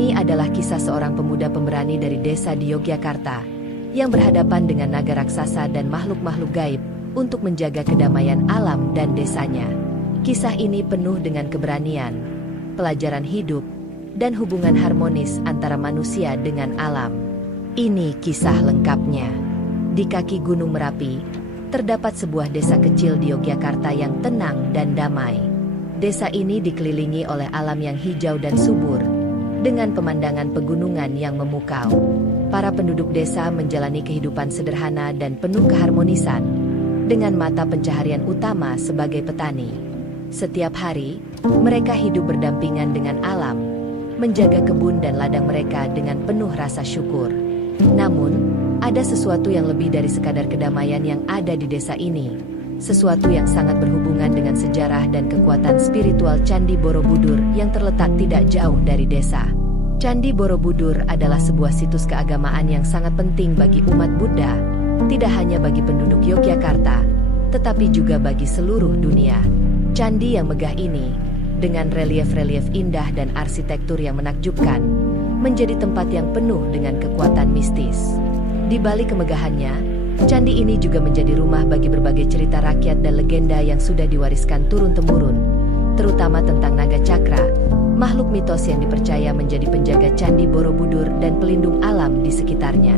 Ini adalah kisah seorang pemuda pemberani dari desa di Yogyakarta yang berhadapan dengan naga raksasa dan makhluk-makhluk gaib untuk menjaga kedamaian alam dan desanya. Kisah ini penuh dengan keberanian, pelajaran hidup, dan hubungan harmonis antara manusia dengan alam. Ini kisah lengkapnya. Di kaki Gunung Merapi, terdapat sebuah desa kecil di Yogyakarta yang tenang dan damai. Desa ini dikelilingi oleh alam yang hijau dan subur, dengan pemandangan pegunungan yang memukau. Para penduduk desa menjalani kehidupan sederhana dan penuh keharmonisan, dengan mata pencaharian utama sebagai petani. Setiap hari, mereka hidup berdampingan dengan alam, menjaga kebun dan ladang mereka dengan penuh rasa syukur. Namun, ada sesuatu yang lebih dari sekadar kedamaian yang ada di desa ini. Sesuatu yang sangat berhubungan dengan sejarah dan kekuatan spiritual Candi Borobudur yang terletak tidak jauh dari desa. Candi Borobudur adalah sebuah situs keagamaan yang sangat penting bagi umat Buddha, tidak hanya bagi penduduk Yogyakarta, tetapi juga bagi seluruh dunia. Candi yang megah ini, dengan relief-relief indah dan arsitektur yang menakjubkan, menjadi tempat yang penuh dengan kekuatan mistis. Di balik kemegahannya, candi ini juga menjadi rumah bagi berbagai cerita rakyat dan legenda yang sudah diwariskan turun-temurun, terutama tentang naga cakra, makhluk mitos yang dipercaya menjadi penjaga Candi Borobudur dan pelindung alam di sekitarnya.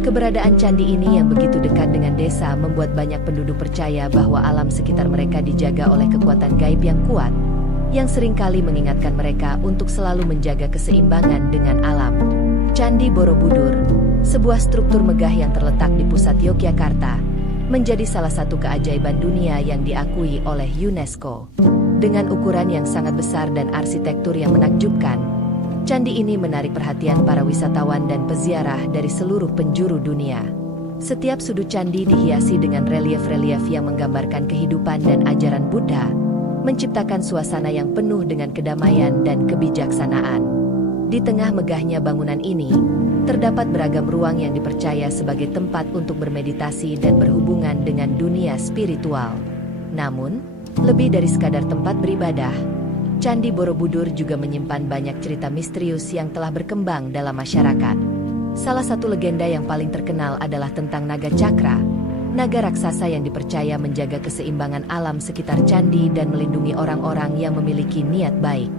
Keberadaan candi ini yang begitu dekat dengan desa membuat banyak penduduk percaya bahwa alam sekitar mereka dijaga oleh kekuatan gaib yang kuat, yang seringkali mengingatkan mereka untuk selalu menjaga keseimbangan dengan alam. Candi Borobudur, sebuah struktur megah yang terletak di pusat Yogyakarta, menjadi salah satu keajaiban dunia yang diakui oleh UNESCO. Dengan ukuran yang sangat besar dan arsitektur yang menakjubkan, candi ini menarik perhatian para wisatawan dan peziarah dari seluruh penjuru dunia. Setiap sudut candi dihiasi dengan relief-relief yang menggambarkan kehidupan dan ajaran Buddha, menciptakan suasana yang penuh dengan kedamaian dan kebijaksanaan. Di tengah megahnya bangunan ini, terdapat beragam ruang yang dipercaya sebagai tempat untuk bermeditasi dan berhubungan dengan dunia spiritual. Namun, lebih dari sekadar tempat beribadah, Candi Borobudur juga menyimpan banyak cerita misterius yang telah berkembang dalam masyarakat. Salah satu legenda yang paling terkenal adalah tentang naga cakra, naga raksasa yang dipercaya menjaga keseimbangan alam sekitar candi dan melindungi orang-orang yang memiliki niat baik.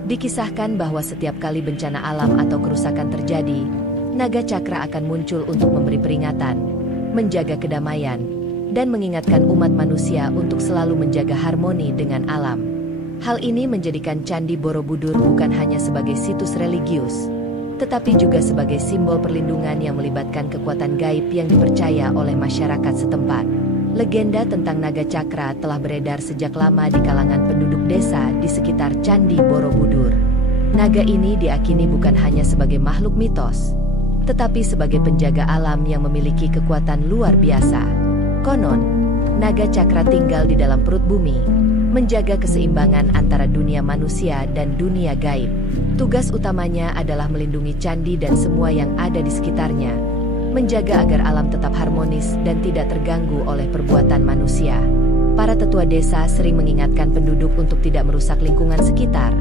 Dikisahkan bahwa setiap kali bencana alam atau kerusakan terjadi, naga cakra akan muncul untuk memberi peringatan, menjaga kedamaian, dan mengingatkan umat manusia untuk selalu menjaga harmoni dengan alam. Hal ini menjadikan Candi Borobudur bukan hanya sebagai situs religius, tetapi juga sebagai simbol perlindungan yang melibatkan kekuatan gaib yang dipercaya oleh masyarakat setempat. Legenda tentang naga cakra telah beredar sejak lama di kalangan penduduk desa di sekitar Candi Borobudur. Naga ini diakini bukan hanya sebagai makhluk mitos, tetapi sebagai penjaga alam yang memiliki kekuatan luar biasa. Konon, naga cakra tinggal di dalam perut bumi, menjaga keseimbangan antara dunia manusia dan dunia gaib. Tugas utamanya adalah melindungi candi dan semua yang ada di sekitarnya, menjaga agar alam tetap harmonis dan tidak terganggu oleh perbuatan manusia. Para tetua desa sering mengingatkan penduduk untuk tidak merusak lingkungan sekitar,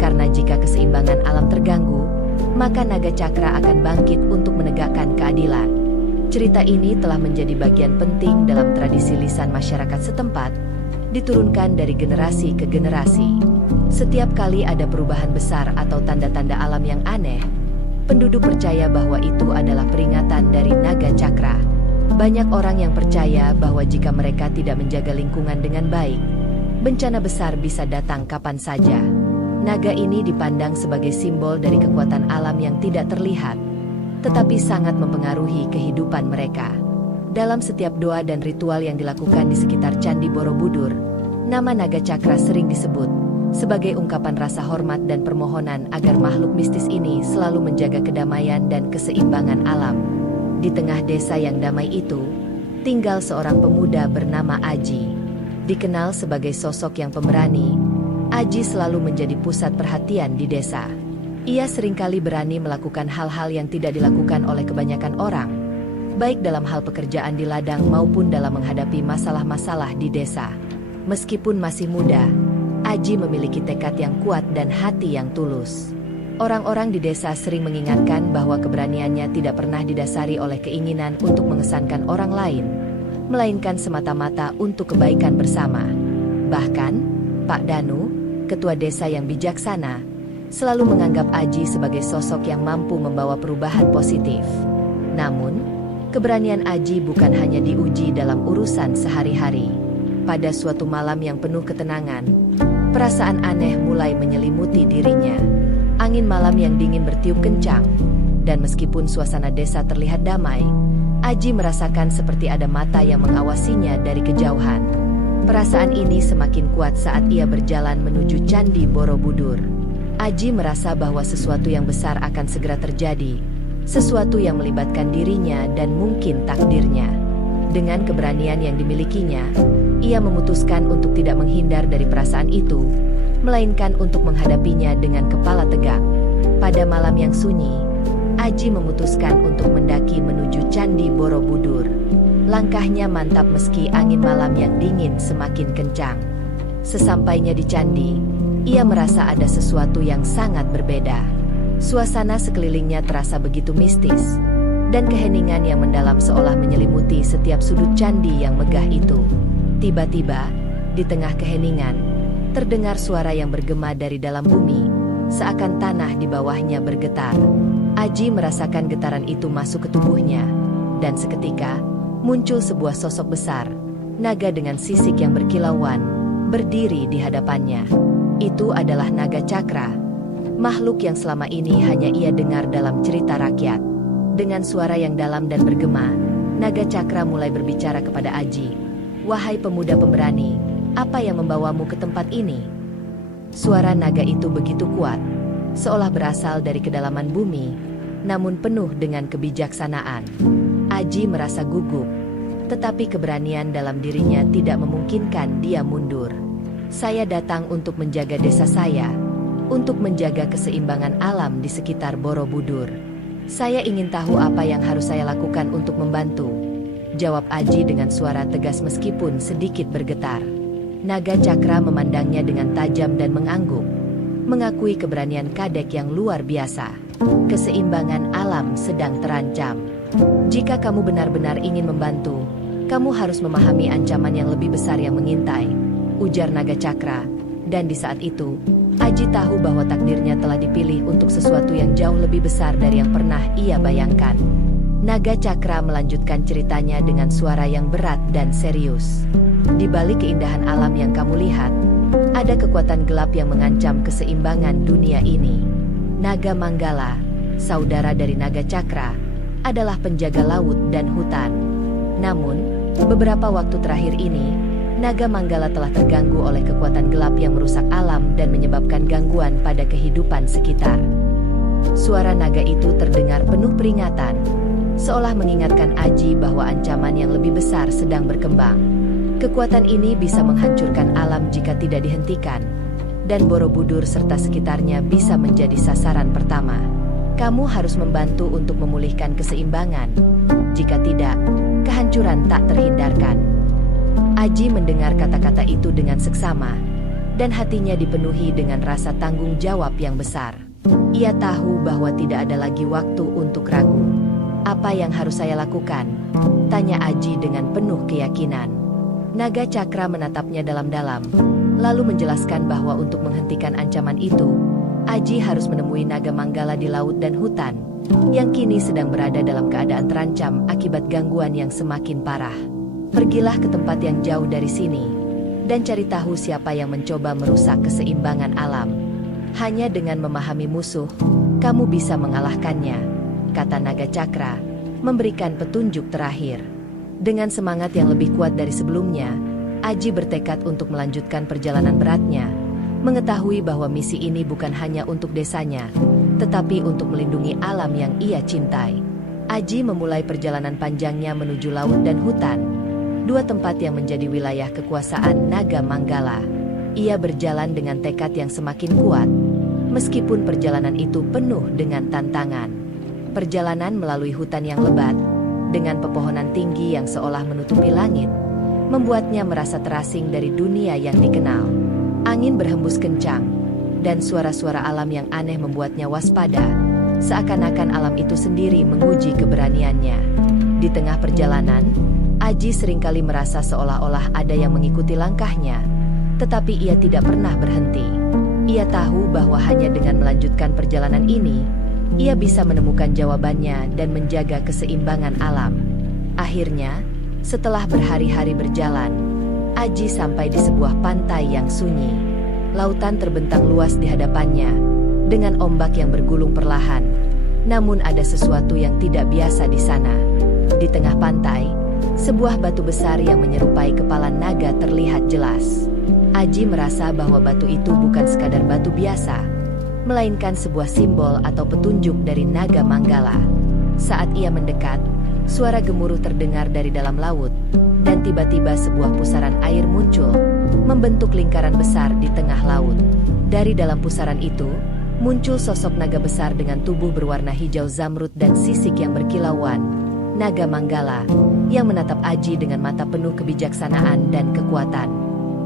karena jika keseimbangan alam terganggu, maka naga cakra akan bangkit untuk menegakkan keadilan. Cerita ini telah menjadi bagian penting dalam tradisi lisan masyarakat setempat, diturunkan dari generasi ke generasi. Setiap kali ada perubahan besar atau tanda-tanda alam yang aneh, penduduk percaya bahwa itu adalah peringatan dari naga cakra. Banyak orang yang percaya bahwa jika mereka tidak menjaga lingkungan dengan baik, bencana besar bisa datang kapan saja. Naga ini dipandang sebagai simbol dari kekuatan alam yang tidak terlihat, tetapi sangat mempengaruhi kehidupan mereka. Dalam setiap doa dan ritual yang dilakukan di sekitar Candi Borobudur, nama naga cakra sering disebut, sebagai ungkapan rasa hormat dan permohonan agar makhluk mistis ini selalu menjaga kedamaian dan keseimbangan alam. Di tengah desa yang damai itu, tinggal seorang pemuda bernama Aji. Dikenal sebagai sosok yang pemberani, Aji selalu menjadi pusat perhatian di desa. Ia seringkali berani melakukan hal-hal yang tidak dilakukan oleh kebanyakan orang, baik dalam hal pekerjaan di ladang maupun dalam menghadapi masalah-masalah di desa. Meskipun masih muda, Aji memiliki tekad yang kuat dan hati yang tulus. Orang-orang di desa sering mengingatkan bahwa keberaniannya tidak pernah didasari oleh keinginan untuk mengesankan orang lain, melainkan semata-mata untuk kebaikan bersama. Bahkan, Pak Danu, ketua desa yang bijaksana, selalu menganggap Aji sebagai sosok yang mampu membawa perubahan positif. Namun, keberanian Aji bukan hanya diuji dalam urusan sehari-hari. Pada suatu malam yang penuh ketenangan, perasaan aneh mulai menyelimuti dirinya. Angin malam yang dingin bertiup kencang, dan meskipun suasana desa terlihat damai, Aji merasakan seperti ada mata yang mengawasinya dari kejauhan. Perasaan ini semakin kuat saat ia berjalan menuju Candi Borobudur. Aji merasa bahwa sesuatu yang besar akan segera terjadi, sesuatu yang melibatkan dirinya dan mungkin takdirnya. Dengan keberanian yang dimilikinya, ia memutuskan untuk tidak menghindar dari perasaan itu, melainkan untuk menghadapinya dengan kepala tegak. Pada malam yang sunyi, Aji memutuskan untuk mendaki menuju Candi Borobudur. Langkahnya mantap meski angin malam yang dingin semakin kencang. Sesampainya di candi, ia merasa ada sesuatu yang sangat berbeda. Suasana sekelilingnya terasa begitu mistis, dan keheningan yang mendalam seolah menyelimuti setiap sudut candi yang megah itu. Tiba-tiba, di tengah keheningan, terdengar suara yang bergema dari dalam bumi, seakan tanah di bawahnya bergetar. Aji merasakan getaran itu masuk ke tubuhnya, dan seketika, muncul sebuah sosok besar, naga dengan sisik yang berkilauan, berdiri di hadapannya. Itu adalah naga cakra, makhluk yang selama ini hanya ia dengar dalam cerita rakyat. Dengan suara yang dalam dan bergema, naga cakra mulai berbicara kepada Aji. "Wahai pemuda pemberani, apa yang membawamu ke tempat ini?" Suara naga itu begitu kuat, seolah berasal dari kedalaman bumi, namun penuh dengan kebijaksanaan. Aji merasa gugup, tetapi keberanian dalam dirinya tidak memungkinkan dia mundur. "Saya datang untuk menjaga desa saya, untuk menjaga keseimbangan alam di sekitar Borobudur. Saya ingin tahu apa yang harus saya lakukan untuk membantu," jawab Aji dengan suara tegas meskipun sedikit bergetar. Naga cakra memandangnya dengan tajam dan mengangguk, mengakui keberanian Kadek yang luar biasa. "Keseimbangan alam sedang terancam. Jika kamu benar-benar ingin membantu, kamu harus memahami ancaman yang lebih besar yang mengintai," ujar naga cakra. Dan di saat itu, Aji tahu bahwa takdirnya telah dipilih untuk sesuatu yang jauh lebih besar dari yang pernah ia bayangkan. Naga cakra melanjutkan ceritanya dengan suara yang berat dan serius. "Di balik keindahan alam yang kamu lihat, ada kekuatan gelap yang mengancam keseimbangan dunia ini. Naga Manggala, saudara dari naga cakra, adalah penjaga laut dan hutan. Namun, beberapa waktu terakhir ini, Naga Manggala telah terganggu oleh kekuatan gelap yang merusak alam dan menyebabkan gangguan pada kehidupan sekitar." Suara naga itu terdengar penuh peringatan, seolah mengingatkan Aji bahwa ancaman yang lebih besar sedang berkembang. Kekuatan ini bisa menghancurkan alam jika tidak dihentikan, dan Borobudur serta sekitarnya bisa menjadi sasaran pertama. "Kamu harus membantu untuk memulihkan keseimbangan. Jika tidak, kehancuran tak terhindarkan." Aji mendengar kata-kata itu dengan seksama, dan hatinya dipenuhi dengan rasa tanggung jawab yang besar. Ia tahu bahwa tidak ada lagi waktu untuk ragu. "Apa yang harus saya lakukan?" tanya Aji dengan penuh keyakinan. Naga cakra menatapnya dalam-dalam, lalu menjelaskan bahwa untuk menghentikan ancaman itu, Aji harus menemui Naga Manggala di laut dan hutan, yang kini sedang berada dalam keadaan terancam akibat gangguan yang semakin parah. "Pergilah ke tempat yang jauh dari sini, dan cari tahu siapa yang mencoba merusak keseimbangan alam. Hanya dengan memahami musuh, kamu bisa mengalahkannya," kata naga cakra, memberikan petunjuk terakhir. Dengan semangat yang lebih kuat dari sebelumnya, Aji bertekad untuk melanjutkan perjalanan beratnya, mengetahui bahwa misi ini bukan hanya untuk desanya, tetapi untuk melindungi alam yang ia cintai. Aji memulai perjalanan panjangnya menuju laut dan hutan, dua tempat yang menjadi wilayah kekuasaan Naga Manggala. Ia berjalan dengan tekad yang semakin kuat, meskipun perjalanan itu penuh dengan tantangan. Perjalanan melalui hutan yang lebat, dengan pepohonan tinggi yang seolah menutupi langit, membuatnya merasa terasing dari dunia yang dikenal. Angin berhembus kencang, dan suara-suara alam yang aneh membuatnya waspada, seakan-akan alam itu sendiri menguji keberaniannya. Di tengah perjalanan, Aji seringkali merasa seolah-olah ada yang mengikuti langkahnya, tetapi ia tidak pernah berhenti. Ia tahu bahwa hanya dengan melanjutkan perjalanan ini, ia bisa menemukan jawabannya dan menjaga keseimbangan alam. Akhirnya, setelah berhari-hari berjalan, Aji sampai di sebuah pantai yang sunyi. Lautan terbentang luas di hadapannya, dengan ombak yang bergulung perlahan. Namun ada sesuatu yang tidak biasa di sana. Di tengah pantai, sebuah batu besar yang menyerupai kepala naga terlihat jelas. Aji merasa bahwa batu itu bukan sekadar batu biasa, melainkan sebuah simbol atau petunjuk dari naga Manggala. Saat ia mendekat, suara gemuruh terdengar dari dalam laut, dan tiba-tiba sebuah pusaran air muncul, membentuk lingkaran besar di tengah laut. Dari dalam pusaran itu, muncul sosok naga besar dengan tubuh berwarna hijau zamrud dan sisik yang berkilauan, naga Manggala, yang menatap Aji dengan mata penuh kebijaksanaan dan kekuatan.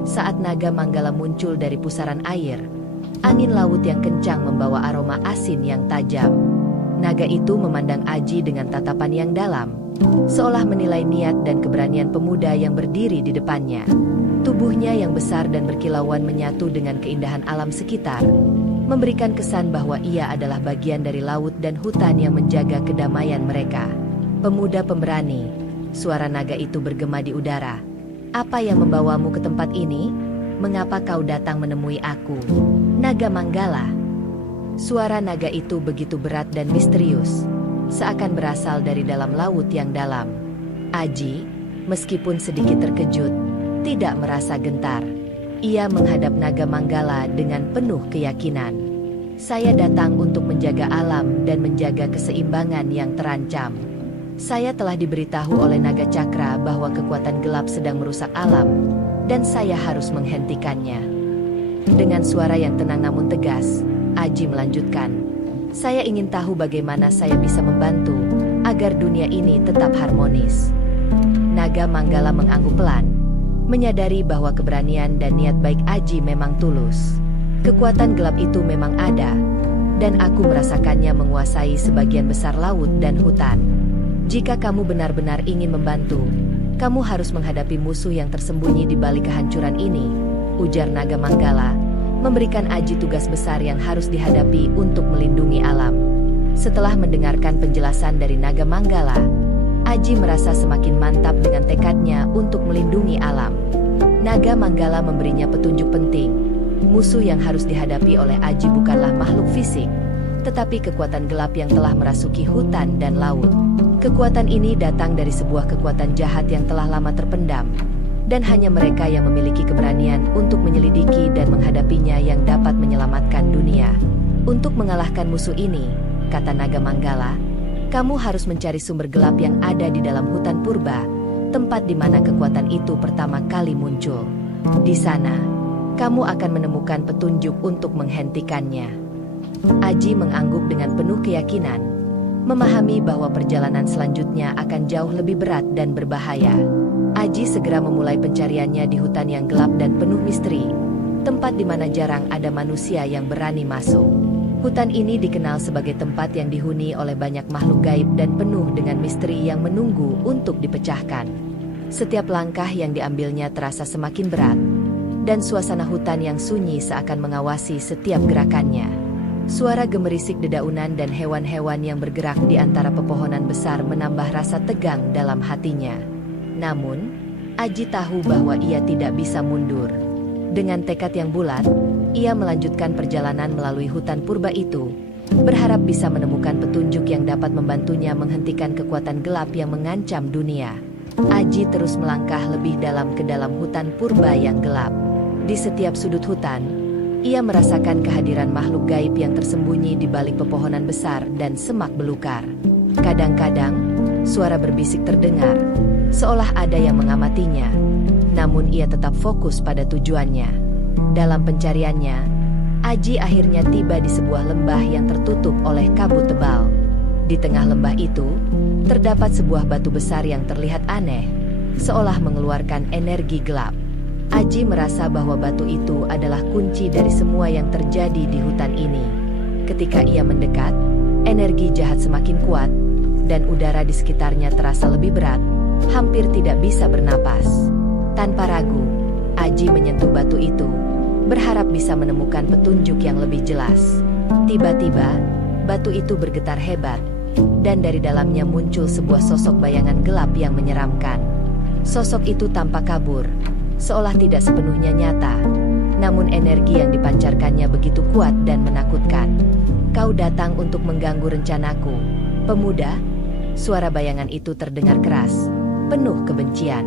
Saat naga Manggala muncul dari pusaran air, angin laut yang kencang membawa aroma asin yang tajam. Naga itu memandang Aji dengan tatapan yang dalam, seolah menilai niat dan keberanian pemuda yang berdiri di depannya. Tubuhnya yang besar dan berkilauan menyatu dengan keindahan alam sekitar, memberikan kesan bahwa ia adalah bagian dari laut dan hutan yang menjaga kedamaian mereka. Pemuda pemberani, suara naga itu bergema di udara. Apa yang membawamu ke tempat ini? Mengapa kau datang menemui aku, naga Manggala? Suara naga itu begitu berat dan misterius, seakan berasal dari dalam laut yang dalam. Aji, meskipun sedikit terkejut, tidak merasa gentar. Ia menghadap naga Manggala dengan penuh keyakinan. Saya datang untuk menjaga alam dan menjaga keseimbangan yang terancam. Saya telah diberitahu oleh naga Cakra bahwa kekuatan gelap sedang merusak alam, dan saya harus menghentikannya. Dengan suara yang tenang namun tegas, Aji melanjutkan, saya ingin tahu bagaimana saya bisa membantu agar dunia ini tetap harmonis. Naga Manggala mengangguk pelan, menyadari bahwa keberanian dan niat baik Aji memang tulus. Kekuatan gelap itu memang ada, dan aku merasakannya menguasai sebagian besar laut dan hutan. Jika kamu benar-benar ingin membantu, kamu harus menghadapi musuh yang tersembunyi di balik kehancuran ini, ujar naga Manggala, memberikan Aji tugas besar yang harus dihadapi untuk melindungi alam. Setelah mendengarkan penjelasan dari naga Manggala, Aji merasa semakin mantap dengan tekadnya untuk melindungi alam. Naga Manggala memberinya petunjuk penting. Musuh yang harus dihadapi oleh Aji bukanlah makhluk fisik, tetapi kekuatan gelap yang telah merasuki hutan dan laut. Kekuatan ini datang dari sebuah kekuatan jahat yang telah lama terpendam, dan hanya mereka yang memiliki keberanian untuk menyelidiki dan menghadapinya yang dapat menyelamatkan dunia. Untuk mengalahkan musuh ini, kata naga Manggala, kamu harus mencari sumber gelap yang ada di dalam hutan purba, tempat di mana kekuatan itu pertama kali muncul. Di sana, kamu akan menemukan petunjuk untuk menghentikannya. Aji mengangguk dengan penuh keyakinan, memahami bahwa perjalanan selanjutnya akan jauh lebih berat dan berbahaya. Aji segera memulai pencariannya di hutan yang gelap dan penuh misteri, tempat di mana jarang ada manusia yang berani masuk. Hutan ini dikenal sebagai tempat yang dihuni oleh banyak makhluk gaib dan penuh dengan misteri yang menunggu untuk dipecahkan. Setiap langkah yang diambilnya terasa semakin berat, dan suasana hutan yang sunyi seakan mengawasi setiap gerakannya. Suara gemerisik dedaunan dan hewan-hewan yang bergerak di antara pepohonan besar menambah rasa tegang dalam hatinya. Namun, Aji tahu bahwa ia tidak bisa mundur. Dengan tekad yang bulat, ia melanjutkan perjalanan melalui hutan purba itu, berharap bisa menemukan petunjuk yang dapat membantunya menghentikan kekuatan gelap yang mengancam dunia. Aji terus melangkah lebih dalam ke dalam hutan purba yang gelap. Di setiap sudut hutan, ia merasakan kehadiran makhluk gaib yang tersembunyi di balik pepohonan besar dan semak belukar. Kadang-kadang, suara berbisik terdengar, seolah ada yang mengamatinya. Namun ia tetap fokus pada tujuannya. Dalam pencariannya, Aji akhirnya tiba di sebuah lembah yang tertutup oleh kabut tebal. Di tengah lembah itu, terdapat sebuah batu besar yang terlihat aneh, seolah mengeluarkan energi gelap. Aji merasa bahwa batu itu adalah kunci dari semua yang terjadi di hutan ini. Ketika ia mendekat, energi jahat semakin kuat, dan udara di sekitarnya terasa lebih berat, hampir tidak bisa bernapas. Tanpa ragu, Aji menyentuh batu itu, berharap bisa menemukan petunjuk yang lebih jelas. Tiba-tiba, batu itu bergetar hebat, dan dari dalamnya muncul sebuah sosok bayangan gelap yang menyeramkan. Sosok itu tampak kabur, seolah tidak sepenuhnya nyata, namun energi yang dipancarkannya begitu kuat dan menakutkan. "Kau datang untuk mengganggu rencanaku, pemuda?" Suara bayangan itu terdengar keras, penuh kebencian.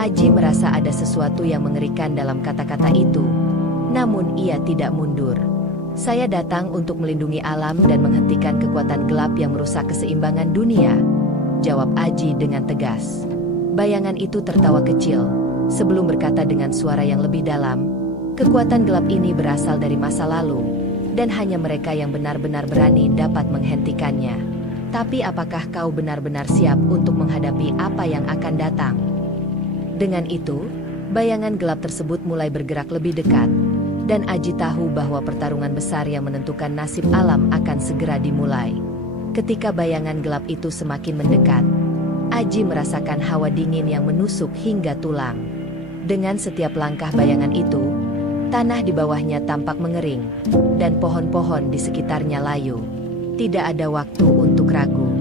Aji merasa ada sesuatu yang mengerikan dalam kata-kata itu, namun ia tidak mundur. "Saya datang untuk melindungi alam dan menghentikan kekuatan gelap yang merusak keseimbangan dunia," jawab Aji dengan tegas. Bayangan itu tertawa kecil, sebelum berkata dengan suara yang lebih dalam, "Kekuatan gelap ini berasal dari masa lalu, dan hanya mereka yang benar-benar berani dapat menghentikannya. Tapi apakah kau benar-benar siap untuk menghadapi apa yang akan datang?" Dengan itu, bayangan gelap tersebut mulai bergerak lebih dekat, dan Aji tahu bahwa pertarungan besar yang menentukan nasib alam akan segera dimulai. Ketika bayangan gelap itu semakin mendekat, Aji merasakan hawa dingin yang menusuk hingga tulang. Dengan setiap langkah bayangan itu, tanah di bawahnya tampak mengering, dan pohon-pohon di sekitarnya layu. Tidak ada waktu untuk ragu.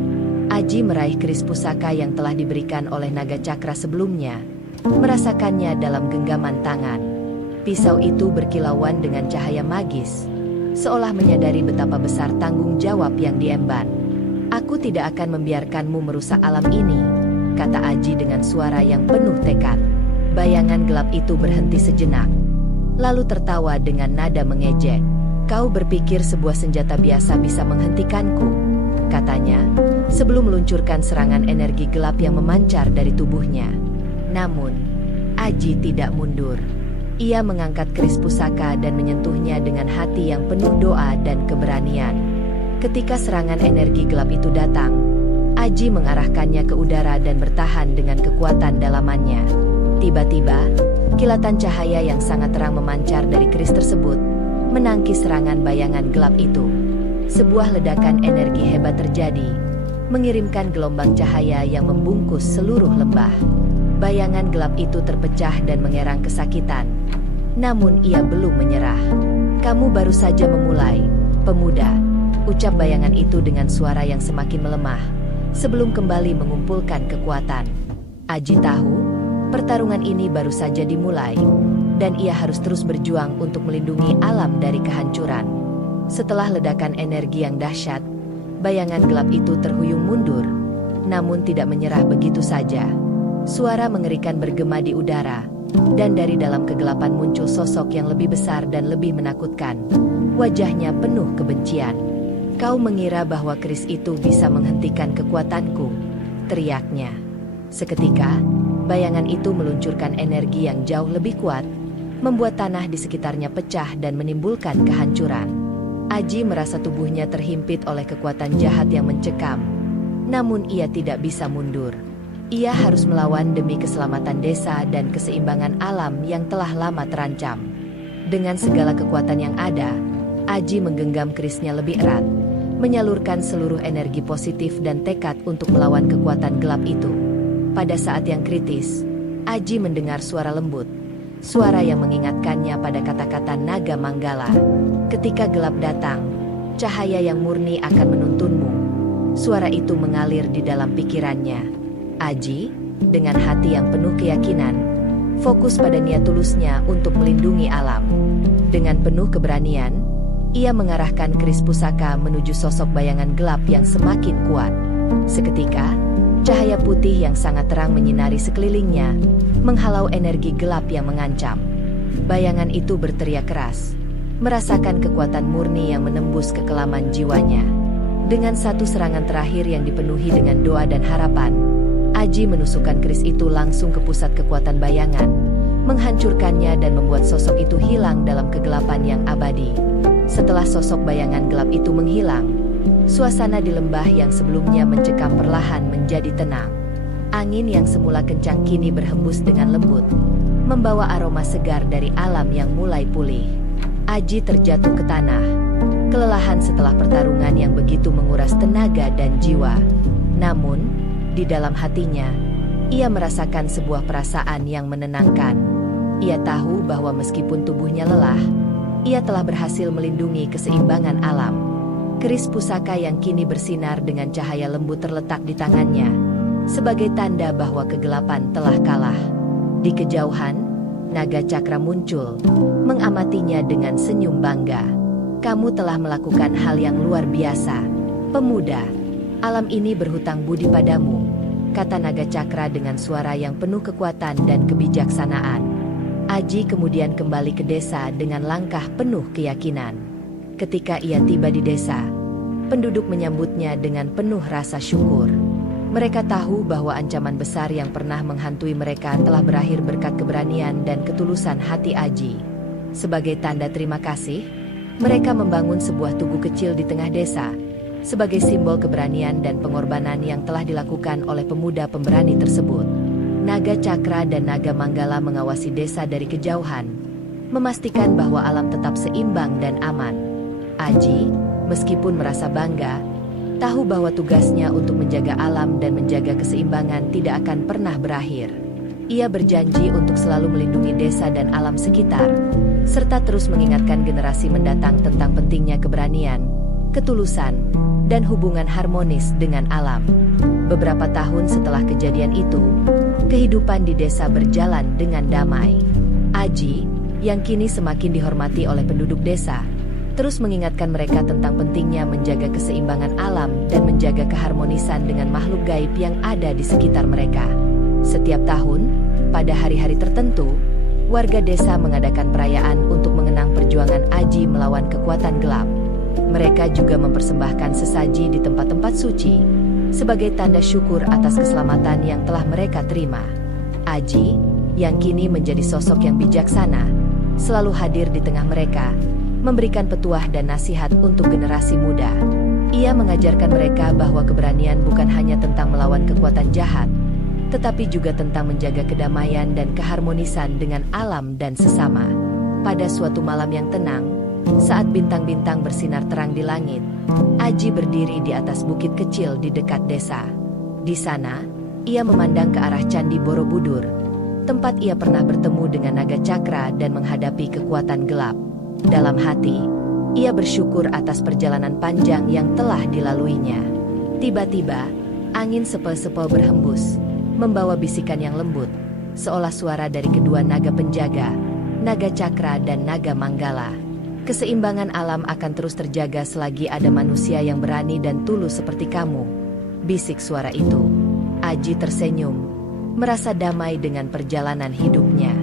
Aji meraih keris pusaka yang telah diberikan oleh naga cakra sebelumnya, merasakannya dalam genggaman tangan. Pisau itu berkilauan dengan cahaya magis, seolah menyadari betapa besar tanggung jawab yang diemban. "Aku tidak akan membiarkanmu merusak alam ini," kata Aji dengan suara yang penuh tekad. Bayangan gelap itu berhenti sejenak, lalu tertawa dengan nada mengejek. "Kau berpikir sebuah senjata biasa bisa menghentikanku?" katanya, sebelum meluncurkan serangan energi gelap yang memancar dari tubuhnya. Namun, Aji tidak mundur. Ia mengangkat keris pusaka dan menyentuhnya dengan hati yang penuh doa dan keberanian. Ketika serangan energi gelap itu datang, Aji mengarahkannya ke udara dan bertahan dengan kekuatan dalamannya. Tiba-tiba, kilatan cahaya yang sangat terang memancar dari keris tersebut, menangkis serangan bayangan gelap itu. Sebuah ledakan energi hebat terjadi, mengirimkan gelombang cahaya yang membungkus seluruh lembah. Bayangan gelap itu terpecah dan mengerang kesakitan. Namun ia belum menyerah. "Kamu baru saja memulai, pemuda," ucap bayangan itu dengan suara yang semakin melemah, sebelum kembali mengumpulkan kekuatan. Aji tahu, pertarungan ini baru saja dimulai, dan ia harus terus berjuang untuk melindungi alam dari kehancuran. Setelah ledakan energi yang dahsyat, bayangan gelap itu terhuyung mundur, namun tidak menyerah begitu saja. Suara mengerikan bergema di udara, dan dari dalam kegelapan muncul sosok yang lebih besar dan lebih menakutkan. Wajahnya penuh kebencian. "Kau mengira bahwa keris itu bisa menghentikan kekuatanku?" teriaknya. Seketika, bayangan itu meluncurkan energi yang jauh lebih kuat, membuat tanah di sekitarnya pecah dan menimbulkan kehancuran. Aji merasa tubuhnya terhimpit oleh kekuatan jahat yang mencekam. Namun ia tidak bisa mundur. Ia harus melawan demi keselamatan desa dan keseimbangan alam yang telah lama terancam. Dengan segala kekuatan yang ada, Aji menggenggam kerisnya lebih erat, menyalurkan seluruh energi positif dan tekad untuk melawan kekuatan gelap itu. Pada saat yang kritis, Aji mendengar suara lembut, suara yang mengingatkannya pada kata-kata naga Manggala. "Ketika gelap datang, cahaya yang murni akan menuntunmu." Suara itu mengalir di dalam pikirannya. Aji, dengan hati yang penuh keyakinan, fokus pada niat tulusnya untuk melindungi alam. Dengan penuh keberanian, ia mengarahkan keris pusaka menuju sosok bayangan gelap yang semakin kuat. Seketika, cahaya putih yang sangat terang menyinari sekelilingnya, menghalau energi gelap yang mengancam. Bayangan itu berteriak keras, merasakan kekuatan murni yang menembus kekelaman jiwanya. Dengan satu serangan terakhir yang dipenuhi dengan doa dan harapan, Aji menusukkan keris itu langsung ke pusat kekuatan bayangan, menghancurkannya dan membuat sosok itu hilang dalam kegelapan yang abadi. Setelah sosok bayangan gelap itu menghilang, suasana di lembah yang sebelumnya mencekam perlahan menjadi tenang. Angin yang semula kencang kini berhembus dengan lembut, membawa aroma segar dari alam yang mulai pulih. Aji terjatuh ke tanah, kelelahan setelah pertarungan yang begitu menguras tenaga dan jiwa. Namun, di dalam hatinya, ia merasakan sebuah perasaan yang menenangkan. Ia tahu bahwa meskipun tubuhnya lelah, ia telah berhasil melindungi keseimbangan alam. Keris pusaka yang kini bersinar dengan cahaya lembut terletak di tangannya, sebagai tanda bahwa kegelapan telah kalah. Di kejauhan, naga cakra muncul, mengamatinya dengan senyum bangga. "Kamu telah melakukan hal yang luar biasa, pemuda. Alam ini berhutang budi padamu," kata naga cakra dengan suara yang penuh kekuatan dan kebijaksanaan. Aji kemudian kembali ke desa dengan langkah penuh keyakinan. Ketika ia tiba di desa, penduduk menyambutnya dengan penuh rasa syukur. Mereka tahu bahwa ancaman besar yang pernah menghantui mereka telah berakhir berkat keberanian dan ketulusan hati Aji. Sebagai tanda terima kasih, mereka membangun sebuah tugu kecil di tengah desa, sebagai simbol keberanian dan pengorbanan yang telah dilakukan oleh pemuda pemberani tersebut. Naga Cakra dan Naga Manggala mengawasi desa dari kejauhan, memastikan bahwa alam tetap seimbang dan aman. Aji, meskipun merasa bangga, tahu bahwa tugasnya untuk menjaga alam dan menjaga keseimbangan tidak akan pernah berakhir. Ia berjanji untuk selalu melindungi desa dan alam sekitar, serta terus mengingatkan generasi mendatang tentang pentingnya keberanian, ketulusan, dan hubungan harmonis dengan alam. Beberapa tahun setelah kejadian itu, kehidupan di desa berjalan dengan damai. Aji, yang kini semakin dihormati oleh penduduk desa, terus mengingatkan mereka tentang pentingnya menjaga keseimbangan alam dan menjaga keharmonisan dengan makhluk gaib yang ada di sekitar mereka. Setiap tahun, pada hari-hari tertentu, warga desa mengadakan perayaan untuk mengenang perjuangan Aji melawan kekuatan gelap. Mereka juga mempersembahkan sesaji di tempat-tempat suci, sebagai tanda syukur atas keselamatan yang telah mereka terima. Aji, yang kini menjadi sosok yang bijaksana, selalu hadir di tengah mereka, memberikan petuah dan nasihat untuk generasi muda. Ia mengajarkan mereka bahwa keberanian bukan hanya tentang melawan kekuatan jahat, tetapi juga tentang menjaga kedamaian dan keharmonisan dengan alam dan sesama. Pada suatu malam yang tenang, saat bintang-bintang bersinar terang di langit, Aji berdiri di atas bukit kecil di dekat desa. Di sana, ia memandang ke arah Candi Borobudur, tempat ia pernah bertemu dengan Naga Cakra dan menghadapi kekuatan gelap. Dalam hati, ia bersyukur atas perjalanan panjang yang telah dilaluinya. Tiba-tiba, angin sepel-sepel berhembus, membawa bisikan yang lembut, seolah suara dari kedua naga penjaga, Naga Cakra dan Naga Manggala. "Keseimbangan alam akan terus terjaga selagi ada manusia yang berani dan tulus seperti kamu," bisik suara itu. Aji tersenyum, merasa damai dengan perjalanan hidupnya.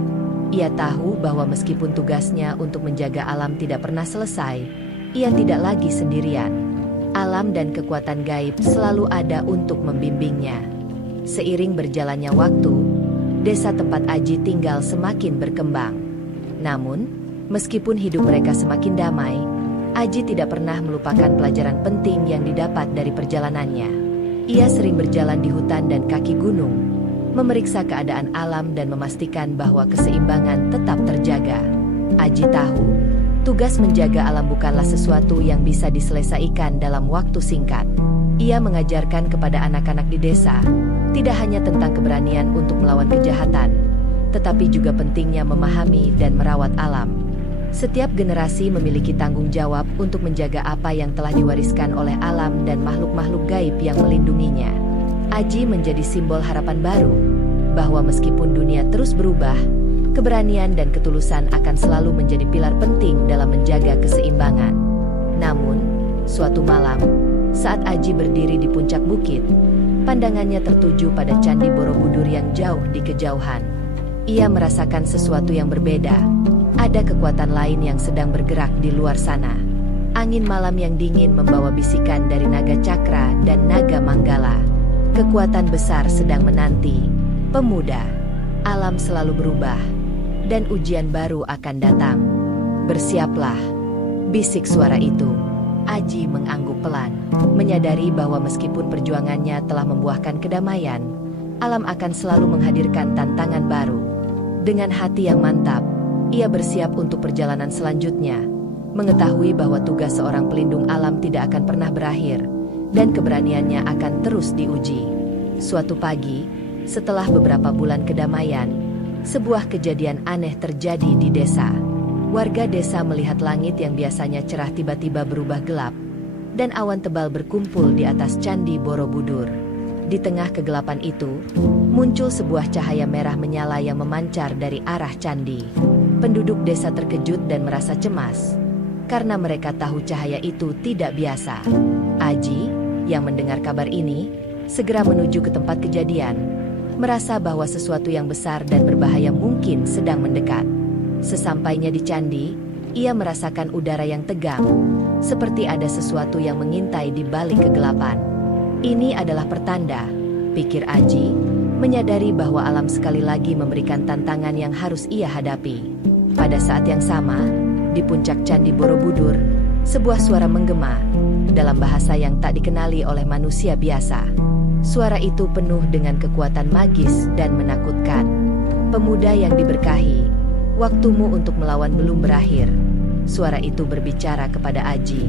Ia tahu bahwa meskipun tugasnya untuk menjaga alam tidak pernah selesai, ia tidak lagi sendirian. Alam dan kekuatan gaib selalu ada untuk membimbingnya. Seiring berjalannya waktu, desa tempat Aji tinggal semakin berkembang. Namun, meskipun hidup mereka semakin damai, Aji tidak pernah melupakan pelajaran penting yang didapat dari perjalanannya. Ia sering berjalan di hutan dan kaki gunung, memeriksa keadaan alam dan memastikan bahwa keseimbangan tetap terjaga. Aji tahu, tugas menjaga alam bukanlah sesuatu yang bisa diselesaikan dalam waktu singkat. Ia mengajarkan kepada anak-anak di desa, tidak hanya tentang keberanian untuk melawan kejahatan, tetapi juga pentingnya memahami dan merawat alam. Setiap generasi memiliki tanggung jawab untuk menjaga apa yang telah diwariskan oleh alam dan makhluk-makhluk gaib yang melindunginya. Aji menjadi simbol harapan baru, bahwa meskipun dunia terus berubah, keberanian dan ketulusan akan selalu menjadi pilar penting dalam menjaga keseimbangan. Namun, suatu malam, saat Aji berdiri di puncak bukit, pandangannya tertuju pada Candi Borobudur yang jauh di kejauhan. Ia merasakan sesuatu yang berbeda. Ada kekuatan lain yang sedang bergerak di luar sana. Angin malam yang dingin membawa bisikan dari Naga Cakra dan Naga Manggala. Kekuatan besar sedang menanti. Pemuda, alam selalu berubah, dan ujian baru akan datang. Bersiaplah, bisik suara itu. Aji mengangguk pelan, menyadari bahwa meskipun perjuangannya telah membuahkan kedamaian, alam akan selalu menghadirkan tantangan baru. Dengan hati yang mantap, ia bersiap untuk perjalanan selanjutnya, mengetahui bahwa tugas seorang pelindung alam tidak akan pernah berakhir, dan keberaniannya akan terus diuji. Suatu pagi, setelah beberapa bulan kedamaian, sebuah kejadian aneh terjadi di desa. Warga desa melihat langit yang biasanya cerah tiba-tiba berubah gelap, dan awan tebal berkumpul di atas Candi Borobudur. Di tengah kegelapan itu, muncul sebuah cahaya merah menyala yang memancar dari arah candi. Penduduk desa terkejut dan merasa cemas, karena mereka tahu cahaya itu tidak biasa. Aji, yang mendengar kabar ini, segera menuju ke tempat kejadian, merasa bahwa sesuatu yang besar dan berbahaya mungkin sedang mendekat. Sesampainya di candi, ia merasakan udara yang tegang, seperti ada sesuatu yang mengintai di balik kegelapan. Ini adalah pertanda, pikir Aji, menyadari bahwa alam sekali lagi memberikan tantangan yang harus ia hadapi. Pada saat yang sama, di puncak Candi Borobudur, sebuah suara menggema, dalam bahasa yang tak dikenali oleh manusia biasa. Suara itu penuh dengan kekuatan magis dan menakutkan. Pemuda yang diberkahi, waktumu untuk melawan belum berakhir. Suara itu berbicara kepada Aji.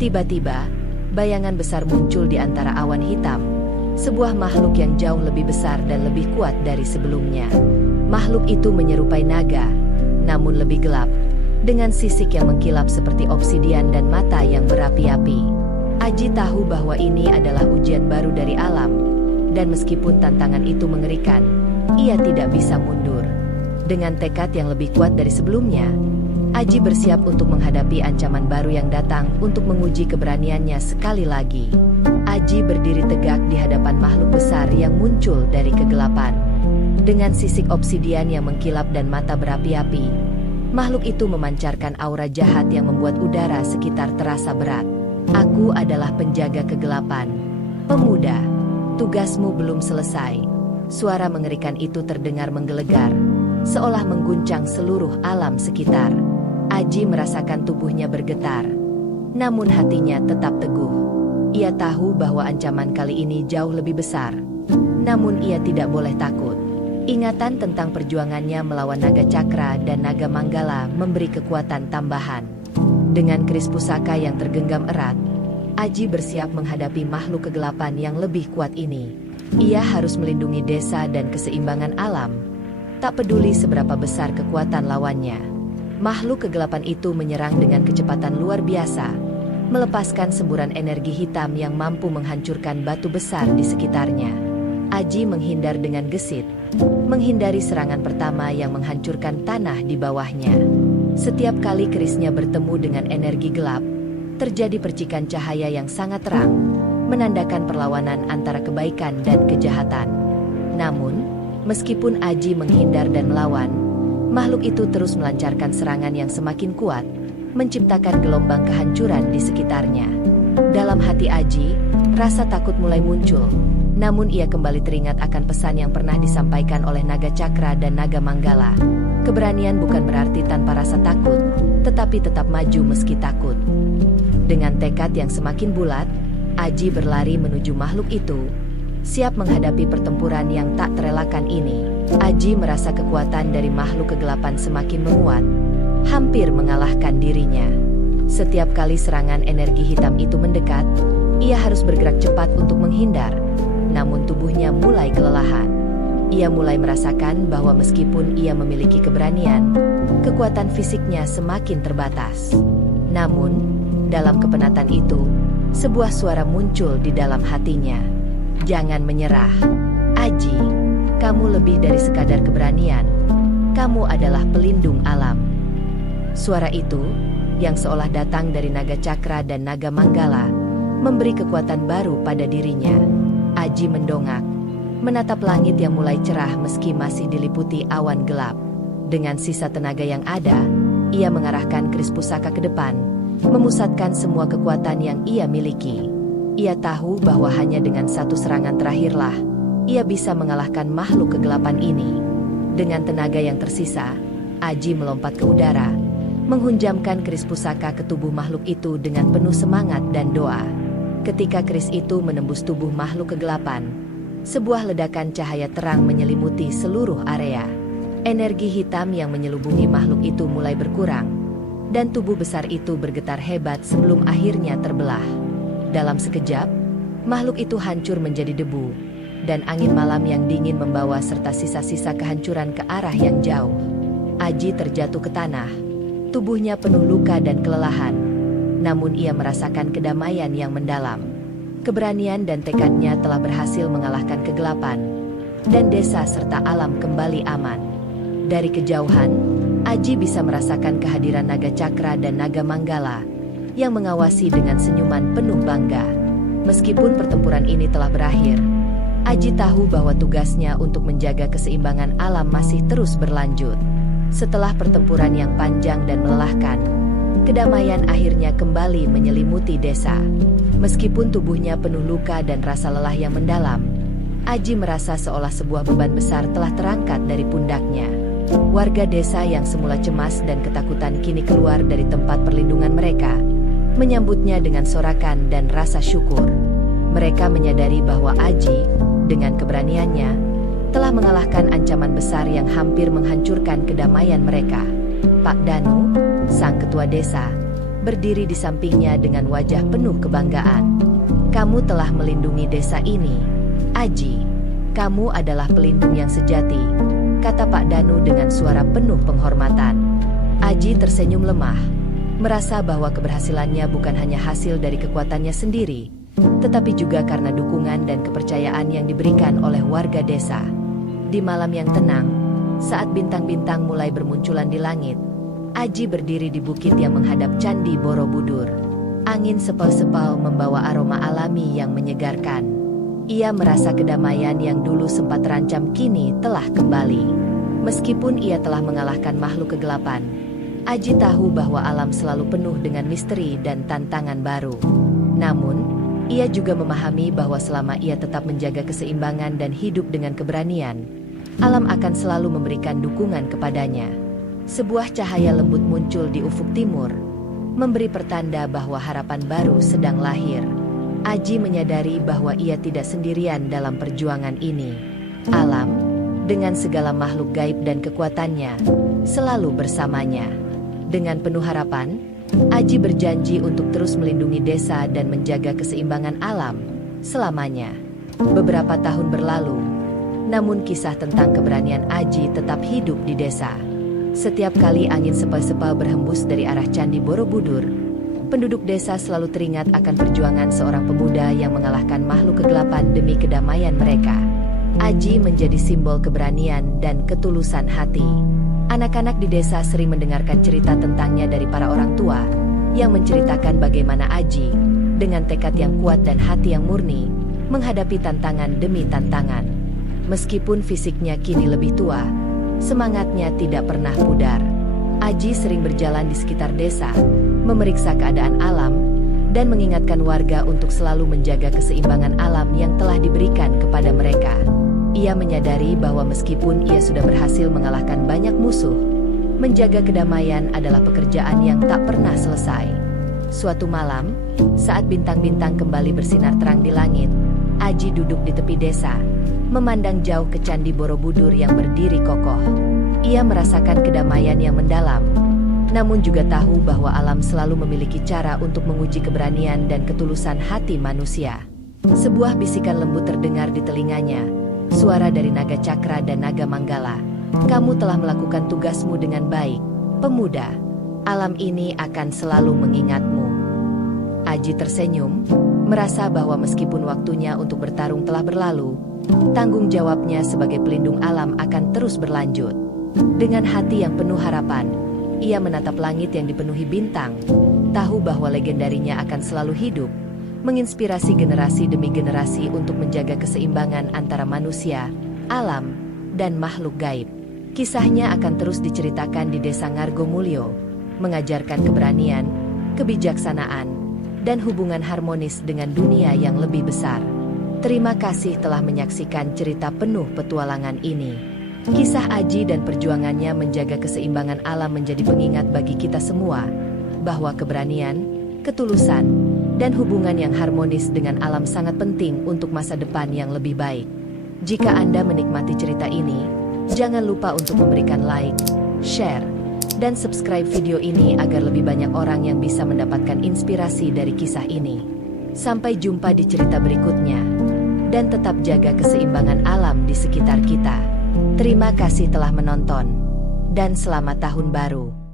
Tiba-tiba, bayangan besar muncul di antara awan hitam. Sebuah makhluk yang jauh lebih besar dan lebih kuat dari sebelumnya. Makhluk itu menyerupai naga, namun lebih gelap, dengan sisik yang mengkilap seperti obsidian dan mata yang berapi-api. Aji tahu bahwa ini adalah ujian baru dari alam, dan meskipun tantangan itu mengerikan, ia tidak bisa mundur. Dengan tekad yang lebih kuat dari sebelumnya, Aji bersiap untuk menghadapi ancaman baru yang datang untuk menguji keberaniannya sekali lagi. Aji berdiri tegak di hadapan makhluk besar yang muncul dari kegelapan. Dengan sisik obsidian yang mengkilap dan mata berapi-api, makhluk itu memancarkan aura jahat yang membuat udara sekitar terasa berat. Aku adalah penjaga kegelapan. Pemuda, tugasmu belum selesai. Suara mengerikan itu terdengar menggelegar, seolah mengguncang seluruh alam sekitar. Aji merasakan tubuhnya bergetar, namun hatinya tetap teguh. Ia tahu bahwa ancaman kali ini jauh lebih besar, namun ia tidak boleh takut. Ingatan tentang perjuangannya melawan naga cakra dan naga manggala memberi kekuatan tambahan. Dengan keris pusaka yang tergenggam erat, Aji bersiap menghadapi makhluk kegelapan yang lebih kuat ini. Ia harus melindungi desa dan keseimbangan alam, tak peduli seberapa besar kekuatan lawannya. Makhluk kegelapan itu menyerang dengan kecepatan luar biasa, melepaskan semburan energi hitam yang mampu menghancurkan batu besar di sekitarnya. Aji menghindar dengan gesit, menghindari serangan pertama yang menghancurkan tanah di bawahnya. Setiap kali kerisnya bertemu dengan energi gelap, terjadi percikan cahaya yang sangat terang, menandakan perlawanan antara kebaikan dan kejahatan. Namun, meskipun Aji menghindar dan melawan, makhluk itu terus melancarkan serangan yang semakin kuat, menciptakan gelombang kehancuran di sekitarnya. Dalam hati Aji, rasa takut mulai muncul, namun ia kembali teringat akan pesan yang pernah disampaikan oleh naga cakra dan naga manggala. Keberanian bukan berarti tanpa rasa takut, tetapi tetap maju meski takut. Dengan tekad yang semakin bulat, Aji berlari menuju makhluk itu, siap menghadapi pertempuran yang tak terelakkan ini. Aji merasa kekuatan dari makhluk kegelapan semakin menguat, hampir mengalahkan dirinya. Setiap kali serangan energi hitam itu mendekat, ia harus bergerak cepat untuk menghindar, namun tubuhnya mulai kelelahan. Ia mulai merasakan bahwa meskipun ia memiliki keberanian, kekuatan fisiknya semakin terbatas. Namun, dalam kepenatan itu, sebuah suara muncul di dalam hatinya. Jangan menyerah, Aji. Kamu lebih dari sekadar keberanian. Kamu adalah pelindung alam. Suara itu, yang seolah datang dari naga cakra dan naga manggala, memberi kekuatan baru pada dirinya. Aji mendongak, menatap langit yang mulai cerah meski masih diliputi awan gelap. Dengan sisa tenaga yang ada, ia mengarahkan keris pusaka ke depan, memusatkan semua kekuatan yang ia miliki. Ia tahu bahwa hanya dengan satu serangan terakhirlah ia bisa mengalahkan makhluk kegelapan ini. Dengan tenaga yang tersisa, Aji melompat ke udara, menghunjamkan keris pusaka ke tubuh makhluk itu dengan penuh semangat dan doa. Ketika keris itu menembus tubuh makhluk kegelapan, sebuah ledakan cahaya terang menyelimuti seluruh area. Energi hitam yang menyelubungi makhluk itu mulai berkurang, dan tubuh besar itu bergetar hebat sebelum akhirnya terbelah. Dalam sekejap, makhluk itu hancur menjadi debu, dan angin malam yang dingin membawa serta sisa-sisa kehancuran ke arah yang jauh. Aji terjatuh ke tanah, tubuhnya penuh luka dan kelelahan, namun ia merasakan kedamaian yang mendalam. Keberanian dan tekadnya telah berhasil mengalahkan kegelapan, dan desa serta alam kembali aman. Dari kejauhan, Aji bisa merasakan kehadiran naga cakra dan naga manggala yang mengawasi dengan senyuman penuh bangga. Meskipun pertempuran ini telah berakhir, Aji tahu bahwa tugasnya untuk menjaga keseimbangan alam masih terus berlanjut. Setelah pertempuran yang panjang dan melelahkan, kedamaian akhirnya kembali menyelimuti desa. Meskipun tubuhnya penuh luka dan rasa lelah yang mendalam, Aji merasa seolah sebuah beban besar telah terangkat dari pundaknya. Warga desa yang semula cemas dan ketakutan kini keluar dari tempat perlindungan mereka, menyambutnya dengan sorakan dan rasa syukur. Mereka menyadari bahwa Aji, dengan keberaniannya, telah mengalahkan ancaman besar yang hampir menghancurkan kedamaian mereka. Pak Danu, sang ketua desa, berdiri di sampingnya dengan wajah penuh kebanggaan. "Kamu telah melindungi desa ini, Aji. Kamu adalah pelindung yang sejati," kata Pak Danu dengan suara penuh penghormatan. Aji tersenyum lemah, merasa bahwa keberhasilannya bukan hanya hasil dari kekuatannya sendiri, tetapi juga karena dukungan dan kepercayaan yang diberikan oleh warga desa. Di malam yang tenang, saat bintang-bintang mulai bermunculan di langit, Aji berdiri di bukit yang menghadap Candi Borobudur. Angin sepal-sepal membawa aroma alami yang menyegarkan. Ia merasa kedamaian yang dulu sempat terancam kini telah kembali. Meskipun ia telah mengalahkan makhluk kegelapan, Aji tahu bahwa alam selalu penuh dengan misteri dan tantangan baru. Namun, ia juga memahami bahwa selama ia tetap menjaga keseimbangan dan hidup dengan keberanian, alam akan selalu memberikan dukungan kepadanya. Sebuah cahaya lembut muncul di ufuk timur, memberi pertanda bahwa harapan baru sedang lahir. Aji menyadari bahwa ia tidak sendirian dalam perjuangan ini. Alam, dengan segala makhluk gaib dan kekuatannya, selalu bersamanya. Dengan penuh harapan, Aji berjanji untuk terus melindungi desa dan menjaga keseimbangan alam selamanya. Beberapa tahun berlalu, namun kisah tentang keberanian Aji tetap hidup di desa. Setiap kali angin sepal-sepal berhembus dari arah Candi Borobudur, penduduk desa selalu teringat akan perjuangan seorang pemuda yang mengalahkan makhluk kegelapan demi kedamaian mereka. Aji menjadi simbol keberanian dan ketulusan hati. Anak-anak di desa sering mendengarkan cerita tentangnya dari para orang tua, yang menceritakan bagaimana Aji, dengan tekad yang kuat dan hati yang murni, menghadapi tantangan demi tantangan. Meskipun fisiknya kini lebih tua, semangatnya tidak pernah pudar. Aji sering berjalan di sekitar desa, memeriksa keadaan alam, dan mengingatkan warga untuk selalu menjaga keseimbangan alam yang telah diberikan kepada mereka. Ia menyadari bahwa meskipun ia sudah berhasil mengalahkan banyak musuh, menjaga kedamaian adalah pekerjaan yang tak pernah selesai. Suatu malam, saat bintang-bintang kembali bersinar terang di langit, Aji duduk di tepi desa, memandang jauh ke Candi Borobudur yang berdiri kokoh. Ia merasakan kedamaian yang mendalam, namun juga tahu bahwa alam selalu memiliki cara untuk menguji keberanian dan ketulusan hati manusia. Sebuah bisikan lembut terdengar di telinganya, suara dari naga cakra dan naga manggala. "Kamu telah melakukan tugasmu dengan baik, pemuda. Alam ini akan selalu mengingatmu." Aji tersenyum, merasa bahwa meskipun waktunya untuk bertarung telah berlalu, tanggung jawabnya sebagai pelindung alam akan terus berlanjut. Dengan hati yang penuh harapan, ia menatap langit yang dipenuhi bintang, tahu bahwa legendarinya akan selalu hidup, menginspirasi generasi demi generasi untuk menjaga keseimbangan antara manusia, alam, dan makhluk gaib. Kisahnya akan terus diceritakan di Desa Ngargomulyo, mengajarkan keberanian, kebijaksanaan, dan hubungan harmonis dengan dunia yang lebih besar. Terima kasih telah menyaksikan cerita penuh petualangan ini. Kisah Aji dan perjuangannya menjaga keseimbangan alam menjadi pengingat bagi kita semua, bahwa keberanian, ketulusan, dan hubungan yang harmonis dengan alam sangat penting untuk masa depan yang lebih baik. Jika Anda menikmati cerita ini, Jangan lupa untuk memberikan like, share, dan subscribe video ini agar lebih banyak orang yang bisa mendapatkan inspirasi dari kisah ini. Sampai jumpa di cerita berikutnya. Dan tetap jaga keseimbangan alam di sekitar kita. Terima kasih telah menonton. Dan selamat tahun baru.